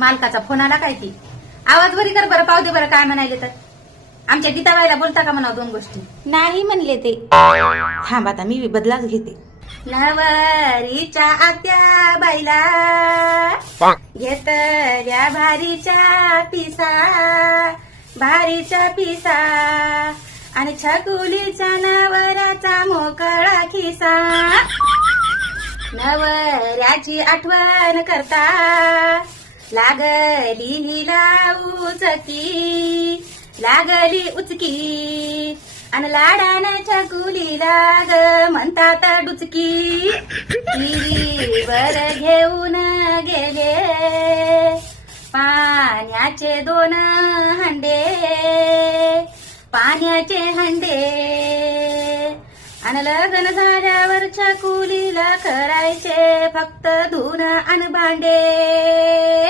मालकाचा फोन आला काय ती आवाज बरी कर बरं, पाहू दे बरं काय म्हणाले तर. आमच्या गीताबाईला बोलता का म्हणा 2 गोष्टी. नाही म्हणले ते. थांब आता मी बदलाच घेते. नवरीच्या आत्या बाईला घेतल्या भारीच्या पिसा आणि छकुलीच्या नवऱ्याचा मोकळा खिसा. नवऱ्याची आठवण करता लागली उचकी आणि लाडानं छकुलीला ग म्हणतात डुचकी. टीव्हीवर घेऊन गेले पाण्याचे 2 हंडे आणि लग्न झाल्यावर छकुलीला करायचे फक्त धुणं आणि भांडे.